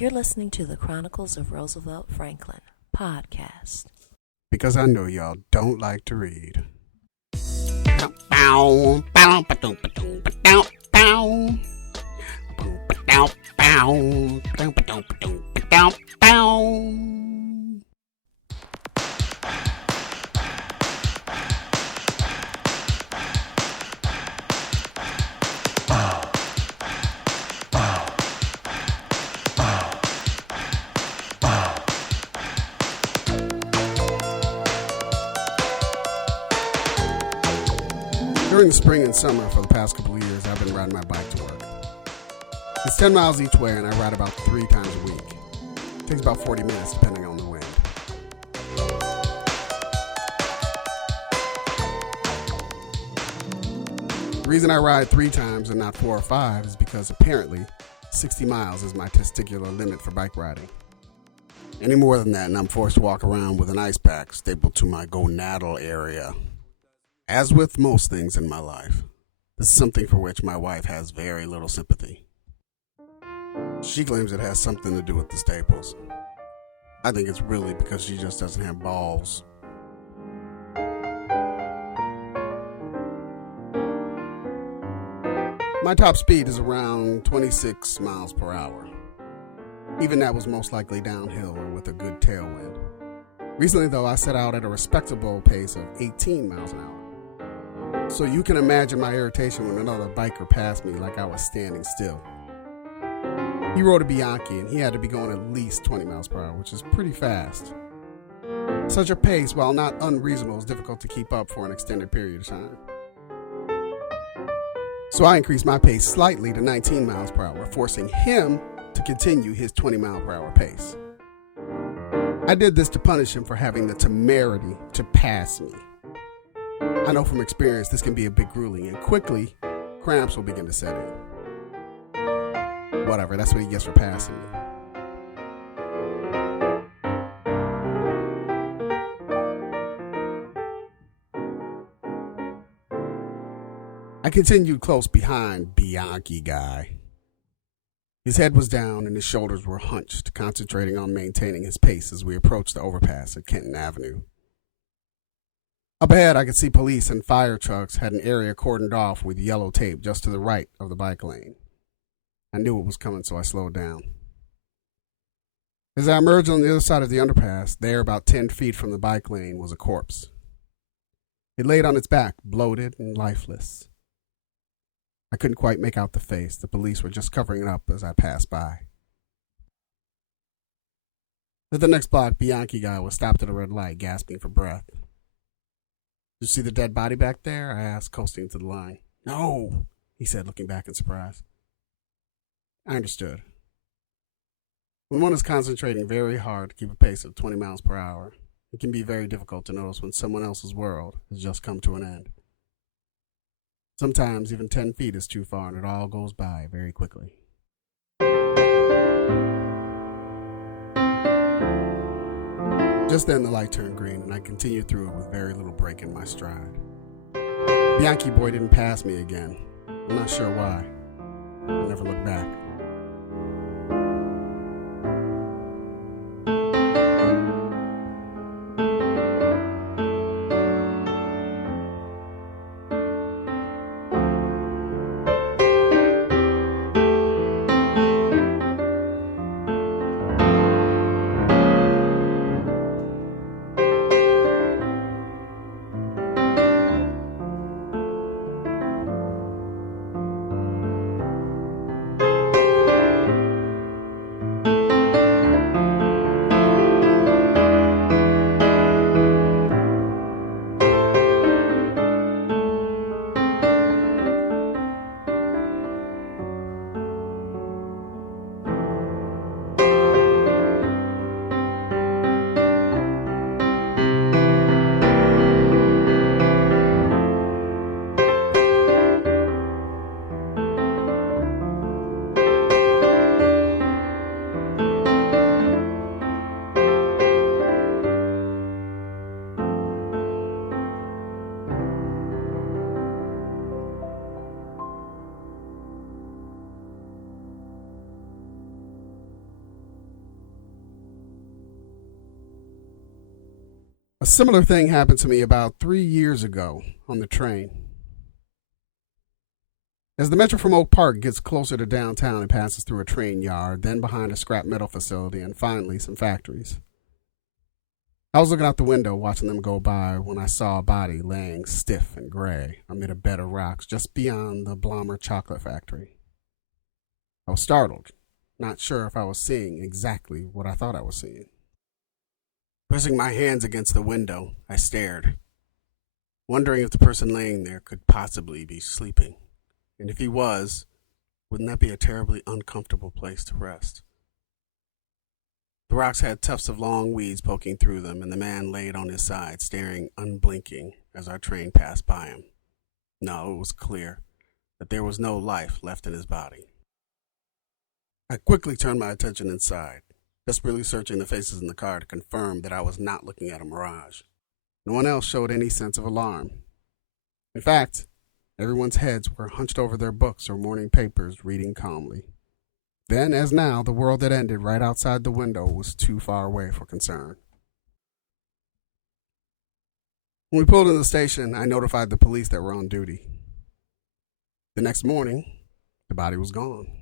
You're listening to the Chronicles of Roosevelt Franklin podcast. Because I know y'all don't like to read. During the spring and summer for the past couple of years, I've been riding my bike to work. It's 10 miles each way and I ride about 3 times a week. It takes about 40 minutes depending on the wind. The reason I ride 3 times and not 4 or 5 is because apparently 60 miles is my testicular limit for bike riding. Any more than that and I'm forced to walk around with an ice pack stapled to my gonadal area. As with most things in my life, this is something for which my wife has very little sympathy. She claims it has something to do with the staples. I think it's really because she just doesn't have balls. My top speed is around 26 miles per hour. Even that was most likely downhill or with a good tailwind. Recently though, I set out at a respectable pace of 18 miles an hour. So you can imagine my irritation when another biker passed me like I was standing still. He rode a Bianchi and he had to be going at least 20 miles per hour, which is pretty fast. Such a pace, while not unreasonable, is difficult to keep up for an extended period of time. So I increased my pace slightly to 19 miles per hour, forcing him to continue his 20 mile per hour pace. I did this to punish him for having the temerity to pass me. I know from experience this can be a bit grueling, and quickly, cramps will begin to set in. Whatever, that's what he gets for passing me. I continued close behind Bianchi guy. His head was down and his shoulders were hunched, concentrating on maintaining his pace as we approached the overpass at Kenton Avenue. Up ahead, I could see police and fire trucks had an area cordoned off with yellow tape just to the right of the bike lane. I knew it was coming, so I slowed down. As I emerged on the other side of the underpass, there about 10 feet from the bike lane was a corpse. It laid on its back, bloated and lifeless. I couldn't quite make out the face. The police were just covering it up as I passed by. At the next block, Bianchi guy was stopped at a red light, gasping for breath. "Did you see the dead body back there?" I asked, coasting to the line. "No," he said, looking back in surprise. I understood. When one is concentrating very hard to keep a pace of 20 miles per hour, it can be very difficult to notice when someone else's world has just come to an end. Sometimes even 10 feet is too far and it all goes by very quickly. Just then the light turned green and I continued through with very little break in my stride. Bianchi boy didn't pass me again. I'm not sure why. I never looked back. A similar thing happened to me about 3 years ago on the train. As the metro from Oak Park gets closer to downtown, it passes through a train yard, then behind a scrap metal facility, and finally some factories. I was looking out the window watching them go by when I saw a body laying stiff and gray amid a bed of rocks just beyond the Blommer chocolate factory. I was startled, not sure if I was seeing exactly what I thought I was seeing. Pressing my hands against the window, I stared, wondering if the person laying there could possibly be sleeping. And if he was, wouldn't that be a terribly uncomfortable place to rest? The rocks had tufts of long weeds poking through them, and the man laid on his side, staring unblinking as our train passed by him. No, it was clear that there was no life left in his body. I quickly turned my attention inside, desperately searching the faces in the car to confirm that I was not looking at a mirage. No one else showed any sense of alarm. In fact, everyone's heads were hunched over their books or morning papers, reading calmly. Then, as now, the world that ended right outside the window was too far away for concern. When we pulled into the station, I notified the police that were on duty. The next morning, the body was gone.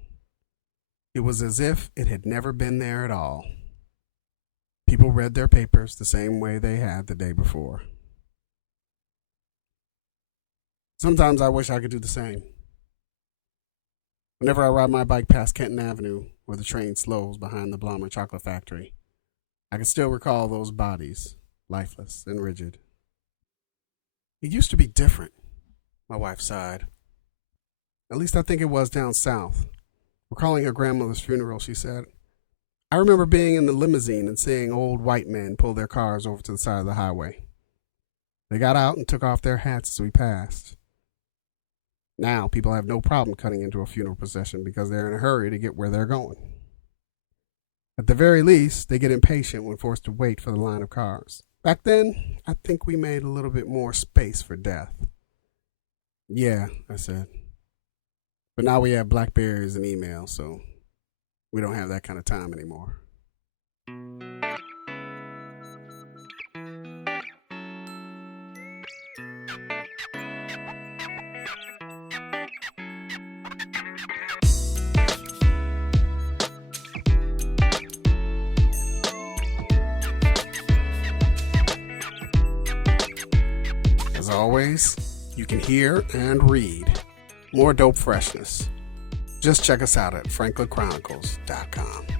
It was as if it had never been there at all. People read their papers the same way they had the day before. Sometimes I wish I could do the same. Whenever I ride my bike past Kenton Avenue, where the train slows behind the Blommer chocolate factory, I can still recall those bodies, lifeless and rigid. It used to be different, my wife sighed. At least I think it was down south. Recalling her grandmother's funeral, she said, I remember being in the limousine and seeing old white men pull their cars over to the side of the highway. They got out and took off their hats as we passed. Now people have no problem cutting into a funeral procession because they're in a hurry to get where they're going. At the very least, they get impatient when forced to wait for the line of cars. Back then, I think we made a little bit more space for death. Yeah, I said. But now we have Blackberries and email, so we don't have that kind of time anymore. As always, you can hear and read more dope freshness. Just check us out at franklinchronicles.com.